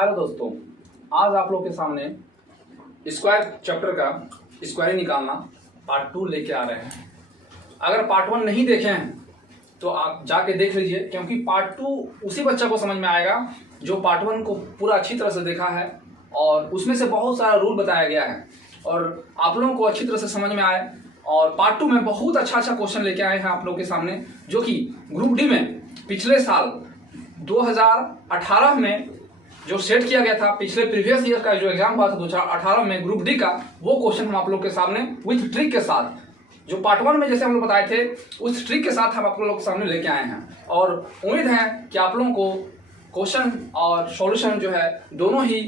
Hello दोस्तों, आज आप लोग के सामने स्क्वायर चैप्टर का स्क्वायर निकालना पार्ट 2 लेके आ रहे हैं। अगर पार्ट 1 नहीं देखे हैं तो आप जाके देख लीजिए, क्योंकि पार्ट 2 उसी बच्चा को समझ में आएगा जो पार्ट 1 को पूरा अच्छी तरह से देखा है और उसमें से बहुत सारा रूल बताया गया है और आप लोगों को अच्छी तरह से समझ में आए। और पार्ट 2 में बहुत अच्छा क्वेश्चन लेके आए हैं आप लोग के सामने, जो कि ग्रुप डी में पिछले साल 2018 में जो सेट किया गया था, पिछले प्रीवियस ईयर का जो एग्जाम हुआ था 2018 में ग्रुप डी का, वो क्वेश्चन हम आप लोग के सामने विथ ट्रिक के साथ, जो पार्ट 1 में जैसे हम लोग बताए थे उस ट्रिक के साथ हम आप लोग के सामने लेके आए हैं। और उम्मीद है कि आप लोगों को क्वेश्चन और सॉल्यूशन जो है दोनों ही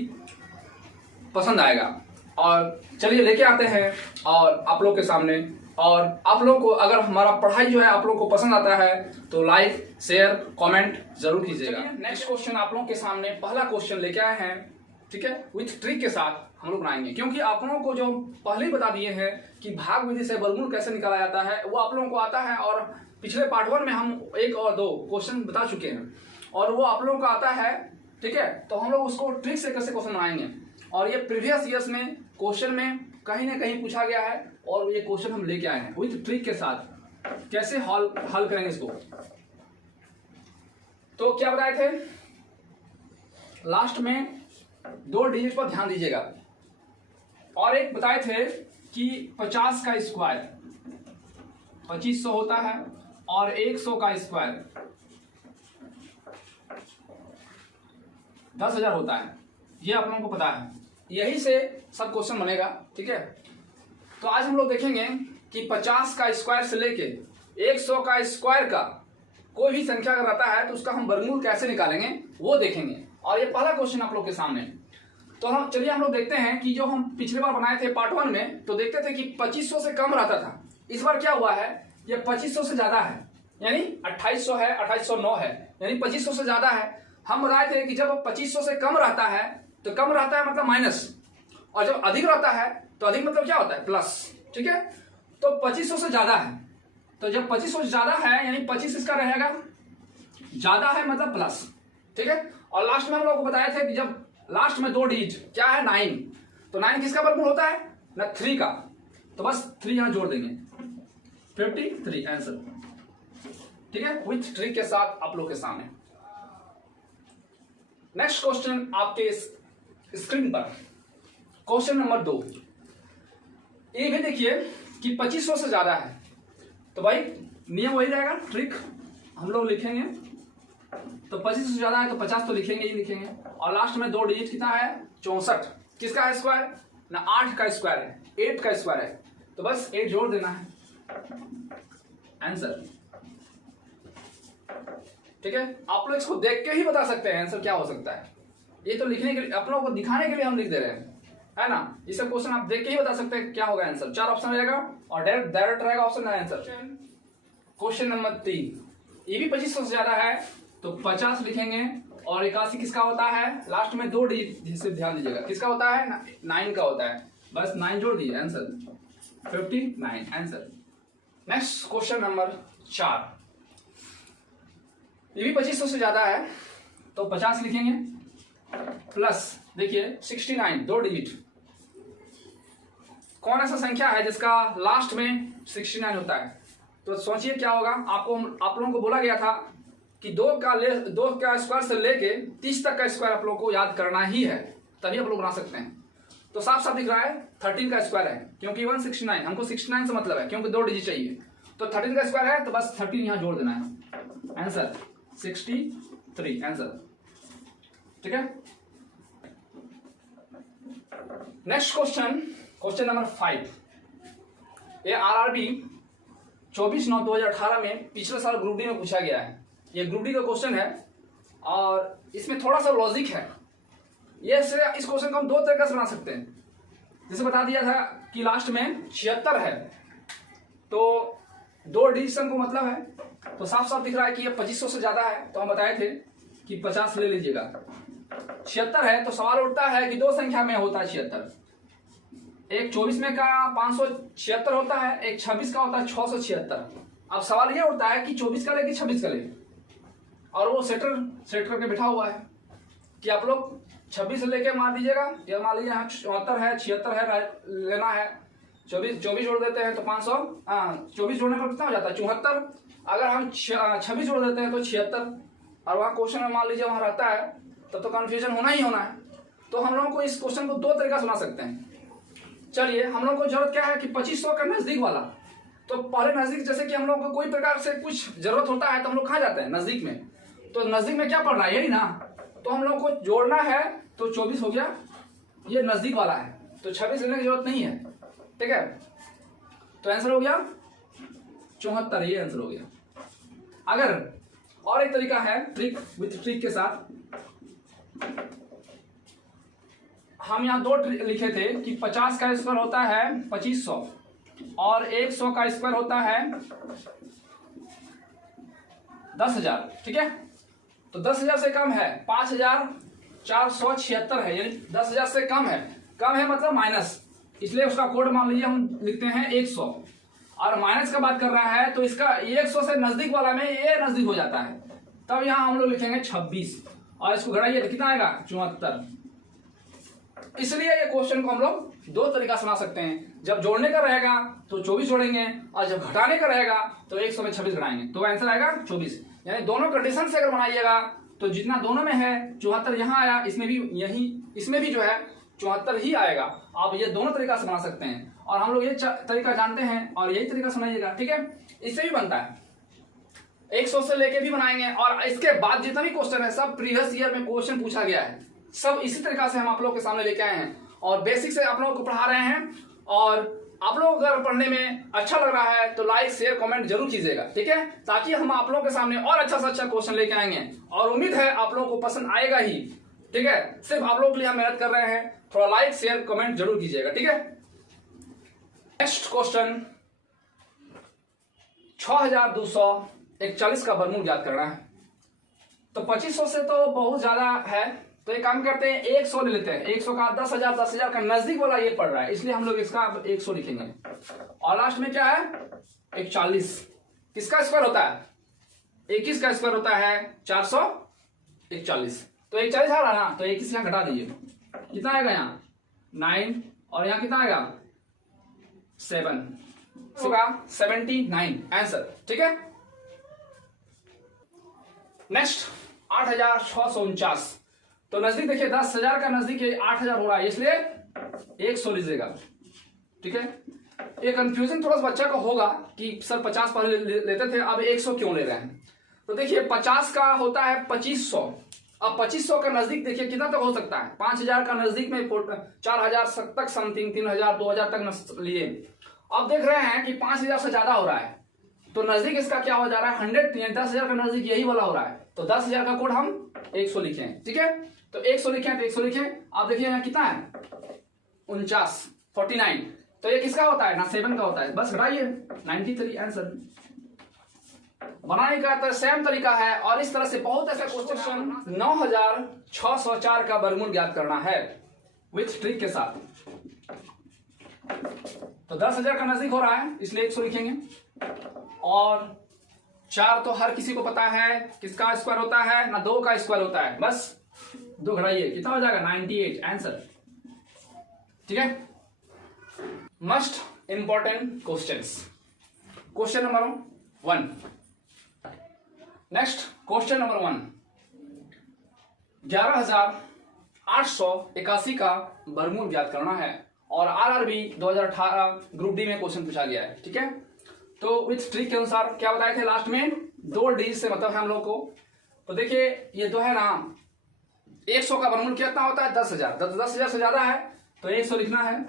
पसंद आएगा। और चलिए लेके आते हैं और आप लोग के सामने। और आप लोग को अगर हमारा पढ़ाई जो है आप लोग को पसंद आता है तो लाइक शेयर कमेंट जरूर कीजिएगा। नेक्स्ट क्वेश्चन आप लोगों के सामने पहला क्वेश्चन लेके आए हैं, ठीक है, विथ ट्रिक के साथ हम लोग बनाएंगे, क्योंकि आप लोगों को जो पहले ही बता दिए हैं कि भाग विधि से वर्गमूल कैसे निकाला जाता है वो आप लोगों को आता है। और पिछले पार्ट 1 में हम 1 और 2 क्वेश्चन बता चुके हैं और वो आप लोगों को आता है, ठीक है। तो हम लोग उसको ट्रिक से कैसे क्वेश्चन बनाएंगे, और ये प्रीवियस ईयर्स में क्वेश्चन में कहीं ना कहीं पूछा गया है और ये क्वेश्चन हम लेके आए हैं विथ ट्रिक के साथ। कैसे हल करेंगे इसको, तो क्या बताए थे लास्ट में 2 डिजिट पर ध्यान दीजिएगा। और एक बताए थे कि 50 का स्क्वायर 2500 होता है और 100 का स्क्वायर 10,000 होता है, ये आप लोगों को पता है। यही से सब क्वेश्चन बनेगा, ठीक है। तो आज हम लोग देखेंगे कि 50 का स्क्वायर से लेके 100 का स्क्वायर का कोई भी संख्या अगर आता है तो उसका हम वर्गमूल कैसे निकालेंगे वो देखेंगे। और ये पहला क्वेश्चन आप लोग के सामने। तो हम चलिए हम लोग देखते हैं कि जो हम पिछले बार बनाए थे पार्ट 1 में, तो देखते थे कि 2500 से कम रहता था। इस बार क्या हुआ है, ये 2500 से ज्यादा है, यानी 2800 है, 2809 है, यानी 2500 से ज्यादा है। हम बताए थे कि जब 2500 से कम रहता है तो कम रहता है मतलब माइनस, और जब अधिक रहता है तो अधिक मतलब क्या होता है, प्लस, ठीक है। तो 2500 से ज्यादा है, तो जब 2500 से ज्यादा है यानी 25 इसका रहेगा, ज्यादा है मतलब प्लस, ठीक है। और लास्ट में हम लोग को बताया था कि जब लास्ट में 2 डिजिट क्या है 9, तो 9 किसका वर्गमूल होता है ना, 3 का, तो बस 3 यहां जोड़ देंगे, 53 आंसर, ठीक है, विथ ट्रिक के साथ आप लोग के सामने। नेक्स्ट क्वेश्चन आपके स्क्रीन पर, क्वेश्चन नंबर 2। ये भी देखिए कि 2500 से ज्यादा है, तो भाई नियम वही रहेगा, ट्रिक हम लोग लिखेंगे। तो 2500 से ज्यादा है तो 50 तो लिखेंगे ही लिखेंगे, और लास्ट में 2 डिजिट कितना है 64, किसका है स्क्वायर ना, 8 का स्क्वायर है, 8 का स्क्वायर है, तो बस 8 जोड़ देना है, आंसर, ठीक है। आप लोग इसको देख के ही बता सकते हैं आंसर क्या हो सकता है, ये तो लिखने के लिए आप लोगों को दिखाने के लिए हम लिख दे रहे हैं, है ना। ये सब क्वेश्चन आप देख के ही बता सकते हैं क्या होगा आंसर। 4 ऑप्शन रहेगा और डायरेक्ट रहेगा ऑप्शन आंसर। क्वेश्चन नंबर 3, ये भी 2500 से ज्यादा है तो 50 लिखेंगे, और 81 किसका होता है, लास्ट में 2 डिजिट से ध्यान दीजिएगा, किसका होता है 9 का होता है, बस 9 जोड़ दिए, answer 59 answer. Next question number 4, ये भी 2500 से ज्यादा है तो 50 लिखेंगे, प्लस देखिए 69 2 डिजिट, कौन ऐसा संख्या है जिसका लास्ट में 69 होता है, तो सोचिए क्या होगा। आप लोगों को बोला गया था कि 2 का स्क्वायर से लेके 30 तक का स्क्वायर आप लोगों को याद करना ही है, तभी आप लोग बना सकते हैं। तो साफ साफ दिख रहा है 13 का स्क्वायर है, क्योंकि 169 हमको 69 से मतलब है, क्योंकि 2 डिजिट चाहिए, तो 13 का स्क्वायर है तो बस 13 यहां जोड़ देना है, आंसर 63 आंसर, ठीक है। नेक्स्ट क्वेश्चन, क्वेश्चन नंबर 5, ये आरआरबी 24/9/2018 में पिछले साल ग्रुप डी में पूछा गया है। ये ग्रुप डी का क्वेश्चन है और इसमें थोड़ा सा लॉजिक है। ये इस क्वेश्चन को हम 2 तरीके से बना सकते हैं। जैसे बता दिया था कि लास्ट में 76 है तो 2 डिजिट को मतलब है, तो साफ साफ दिख रहा है कि ये 2500 से ज्यादा है, तो हम बताए थे कि 50 ले लीजिएगा। 76 है तो सवाल उठता है कि 2 संख्या में होता है 76, एक 24 में का 576 होता है, एक 26 का होता है 676। अब सवाल ये उठता है कि 24 का ले कि 26 का ले, और वो सेट करके बैठा हुआ है कि आप लोग 26 लेके मार दीजिएगा, या मान लीजिए यहाँ 74 है, 76 है, लेना है, 24 जोड़ देते हैं तो 500, 24 जोड़ने पर कितना हो जाता है 74। अगर हम 26 जोड़ देते हैं तो 76, और वहाँ क्वेश्चन में मान लीजिए वहाँ रहता है, तब तो कन्फ्यूजन होना ही होना है। तो हम लोगों को इस क्वेश्चन को दो तरीका सुना सकते हैं। चलिए, हम लोग को जरूरत क्या है कि 2500 का नजदीक वाला। तो पहले नजदीक, जैसे कि हम लोग को कोई प्रकार से कुछ जरूरत होता है तो हम लोग कहाँ जाते हैं, नजदीक में। तो नजदीक में क्या पड़ रहा है, यही ना। तो हम लोग को जोड़ना है, तो 24 हो गया, ये नजदीक वाला है, तो 26 लेने की जरूरत नहीं है, ठीक है। तो आंसर हो गया 74, ये आंसर हो गया। अगर और एक तरीका है ट्रिक विथ ट्रिक के साथ, हम यहाँ दो लिखे थे कि 50 का स्क्वायर होता है 2500 और 100 का स्क्वायर होता है 10,000, ठीक है। तो 10,000 से कम है 5,476 है, यानी 10,000 से कम है, कम है मतलब माइनस, इसलिए उसका कोड मान लीजिए हम लिखते हैं 100, और माइनस का बात कर रहा है तो इसका 100 से नजदीक वाला में ये नजदीक हो जाता है, तब यहाँ हम लोग लिखेंगे 26, और इसको घटाइए तो कितना आएगा 74। इसलिए ये क्वेश्चन को हम लोग दो तरीका सुना सकते हैं, जब जोड़ने का रहेगा तो 24 जोड़ेंगे, और जब घटाने का रहेगा तो 100 में 26 घटाएंगे, तो आंसर आएगा 24। यानी दोनों कंडीशन से अगर बनाइएगा तो जितना दोनों में है 74 यहाँ आया, इसमें भी यही, इसमें भी जो है 74 ही आएगा। आप ये दोनों तरीका से बना सकते हैं, और हम लोग ये तरीका जानते हैं, और यही तरीका सुनाइएगा, ठीक है। इससे भी बनता है, 100 से लेके भी बनाएंगे, और इसके बाद जितना भी क्वेश्चन है सब प्रीवियस ईयर में क्वेश्चन पूछा गया है, सब इसी तरीका से हम आप लोगों के सामने लेके आए हैं, और बेसिक से आप लोगों को पढ़ा रहे हैं। और आप लोग अगर पढ़ने में अच्छा लग रहा है तो लाइक शेयर कमेंट जरूर कीजिएगा, ठीक है, ताकि हम आप लोगों के सामने और अच्छा से अच्छा क्वेश्चन लेके आएंगे, और उम्मीद है आप लोगों को पसंद आएगा ही, ठीक है। सिर्फ आप लोगों के लिए हम मेहनत कर रहे हैं, थोड़ा लाइक शेयर कमेंट जरूर कीजिएगा, ठीक है। नेक्स्ट क्वेश्चन, 6241 का वर्गमूल ज्ञात करना है। तो 2500 से तो बहुत ज्यादा है, तो एक काम करते हैं 100 ले लेते हैं। 100 का 10,000, 10,000 का नजदीक वाला ये पड़ रहा है, इसलिए हम लोग इसका 100 लिखेंगे, और लास्ट में क्या है 41। किसका स्क्वायर होता है 21 का स्क्वायर होता है 441। तो 41 आ रहा ना, तो 21 यहाँ घटा दीजिए, कितना आएगा यहाँ 9, और यहाँ कितना आएगा 7, होगा 79 आंसर, ठीक है। नेक्स्ट 8,649। तो नजदीक देखिए 10,000 का नजदीक 8,000 हो रहा है, इसलिए 100 लीजिएगा, ठीक है। ये कंफ्यूजन थोड़ा सा बच्चा को होगा कि सर 50 पहले लेते थे, अब 100 क्यों ले रहे हैं। तो देखिए 50 का होता है 2500, अब 2500 का नजदीक देखिए कितना तक हो सकता है, 5,000 का नजदीक में 4,000 तक समथिंग, 3,000 2,000 तक लिए। अब देख रहे हैं कि 5,000 से ज्यादा हो रहा है, तो नजदीक इसका क्या हो जा रहा है 100, 10,000 का नजदीक यही वाला हो रहा है, तो 10,000 का कोड हम 100 लिखे, ठीक है। तो 100 लिखे तो 100 लिखे। आप देखिए यहाँ कितना है 49, तो ये किसका होता है ना 7 का होता है, बस घटाइए 93 आंसर। बनाने का तो सेम तरीका है, और इस तरह से बहुत ऐसे क्वेश्चन 9,604 का वर्गमूल ज्ञात करना है विथ ट्रिक के साथ। तो 10,000 का नजदीक हो रहा है, इसलिए 100 लिखेंगे, और 4 तो हर किसी को पता है किसका स्क्वायर होता है ना, 2 का स्क्वायर होता है, बस 2 घटाइए कितना हो जाएगा 98 आंसर, ठीक है। Must important questions, question number 1। Next question number 1, 11,881 का वर्गमूल ज्ञात करना है, और आरआरबी 2018 ग्रुप डी में क्वेश्चन पूछा गया है, ठीक है। तो विथ ट्रिक के अनुसार क्या बताए थे लास्ट में, 2 डिजिट से मतलब है हम लोग को। तो देखिए ये जो है ना 100 का वर्गमूल कितना होता है 10,000, 10,000 से ज्यादा है तो 100 लिखना है,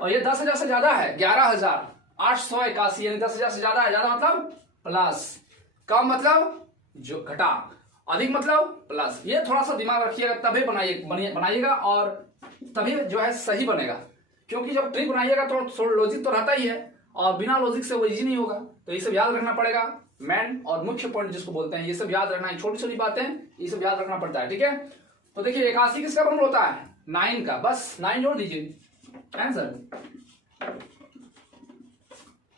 और ये 10,000 से ज्यादा है 11,881, यानी 10,000 से ज्यादा है, ज्यादा मतलब प्लस, कम मतलब जो घटा, अधिक मतलब प्लस। ये थोड़ा सा दिमाग रखिएगा, तभी बनाइएगा और तभी जो है सही बनेगा, क्योंकि जब ट्रिक बनाइएगा तो थोड़ा लॉजिक तो रहता ही है, और बिना लॉजिक से वो इजी नहीं होगा। तो ये सब याद रखना पड़ेगा, मेन और मुख्य पॉइंट जिसको बोलते हैं, ये सब याद रखना है, छोटी छोटी बातें ये सब याद रखना पड़ता है, ठीक है। तो देखिए 81 किसका वर्गमूल होता है 9 का, बस 9 जोड़ दीजिए आंसर।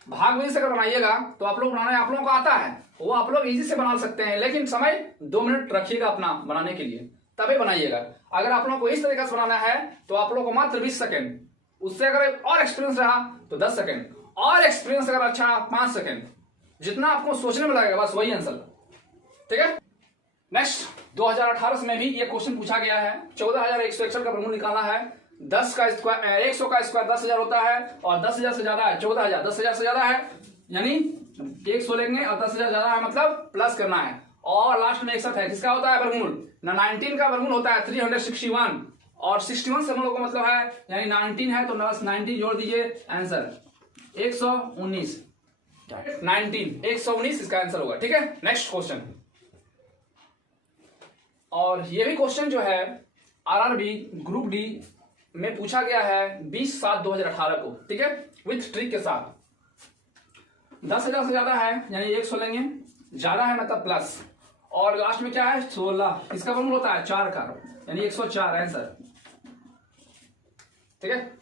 भाग वजह से अगर बनाइएगा तो आप लोग बनाने आप लोगों को आता है, वो आप लोग इजी से बना सकते हैं, लेकिन समय 2 मिनट रखिएगा अपना बनाने के लिए, तभी बनाइएगा। अगर आप लोगों को इस तरीके से बनाना है तो आप लोगों को मात्र 20 सेकंड, उससे अगर और एक्सपीरियंस रहा तो 10 सेकंड, और एक्सपीरियंस अगर अच्छा 5 सेकंड, जितना आपको सोचने में लगेगा बस वही आंसर। ठीक है। नेक्स्ट 2018 में भी ये क्वेश्चन पूछा गया है। 14,161 का वर्गमूल निकालना है। 10 का स्क्वायर 100 का स्क्वायर 10,000 होता है और 10,000 से ज्यादा है 14,000, 10,000 से ज्यादा है यानी 100 लेंगे और 10,000 ज्यादा है मतलब प्लस करना है। और लास्ट में 61 है, किसका होता है वर्गमूल? 19 का वर्गमूल होता है 361 और 61 से हम लोग को मतलब है यानी 19 है तो बस 19 जोड़ दीजिए, आंसर 119। 119 इसका आंसर होगा। ठीक है। नेक्स्ट क्वेश्चन, और ये भी क्वेश्चन जो है आरआरबी ग्रुप डी में पूछा गया है 20/7/2018 को। ठीक है, विथ ट्रिक के साथ। 10,000 से ज्यादा है यानी 100 लेंगे, ज्यादा है मतलब प्लस, और लास्ट में क्या है 16, इसका वर्गमूल होता है 4 का यानी 104 आंसर। ठीक है।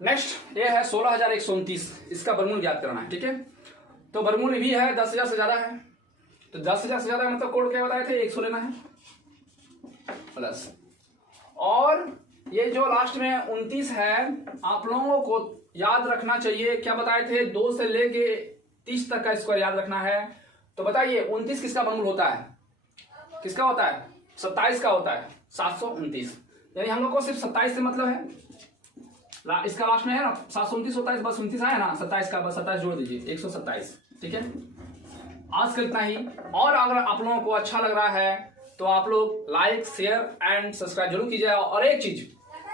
नेक्स्ट ये है 16,129, इसका वर्गमूल ज्ञात करना है। ठीक है, तो वर्गमूल भी है 10,000 से ज्यादा है तो 10,000 से ज्यादा मतलब कोड क्या बताए थे 100 लेना है प्लस, और ये जो लास्ट में 29 है आप लोगों को याद रखना चाहिए, क्या बताए थे 2 से लेके 30 तक का स्क्वायर याद रखना है। तो बताइए 29 किसका वर्गमूल होता है? किसका होता है? 27 का होता है, 729, यानी हम लोग को सिर्फ 27 से मतलब है। इसका लास्ट में है ना 729 होता है, बस 29 आया ना 27 का, बस 27 जोड़ दीजिए 127। ठीक है, आज का इतना ही। और अगर आप लोगों को अच्छा लग रहा है तो आप लोग लाइक शेयर एंड सब्सक्राइब जरूर कीजिएगा। और एक चीज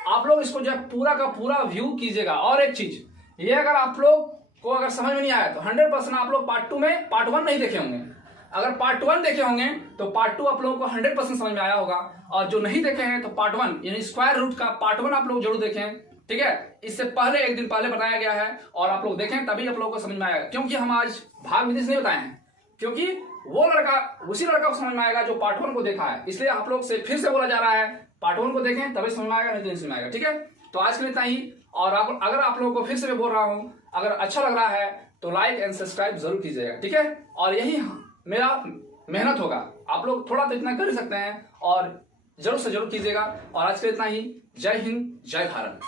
आप लोग इसको जब पूरा का पूरा व्यू कीजिएगा। और एक चीज ये, अगर आप लोग को अगर समझ में नहीं आया तो 100% आप लोग पार्ट 2 में पार्ट 1 नहीं देखे होंगे। अगर पार्ट 1 देखे होंगे तो पार्ट 2 आप लोगों को 100% समझ में आया होगा, और जो नहीं देखे हैं तो पार्ट 1 यानी स्क्वायर रूट का पार्ट 1 आप लोग जरूर देखें। ठीक है, इससे पहले एक दिन पहले बताया गया है और आप लोग देखें तभी आप लोगों को समझ में आएगा, क्योंकि हम आज भाग विधि से नहीं बताए हैं, क्योंकि वो लड़का उसी लड़का को समझ में आएगा जो पार्ट 1 को देखा है। इसलिए आप लोग से फिर से बोला जा रहा है पार्ट 1 को देखें तभी समझ में आएगा, नहीं तो नहीं समझ में आएगा। ठीक है, तो आज के लिए इतना ही। और अगर आप लोगों को फिर से मैं बोल रहा हूं, अगर अच्छा लग रहा है तो लाइक एंड सब्सक्राइब जरूर कीजिएगा। ठीक है, और यही मेरा मेहनत होगा, आप लोग थोड़ा तो इतना कर ही सकते हैं और जरूर से जरूर कीजिएगा। और आज के लिए इतना ही। जय हिंद, जय भारत।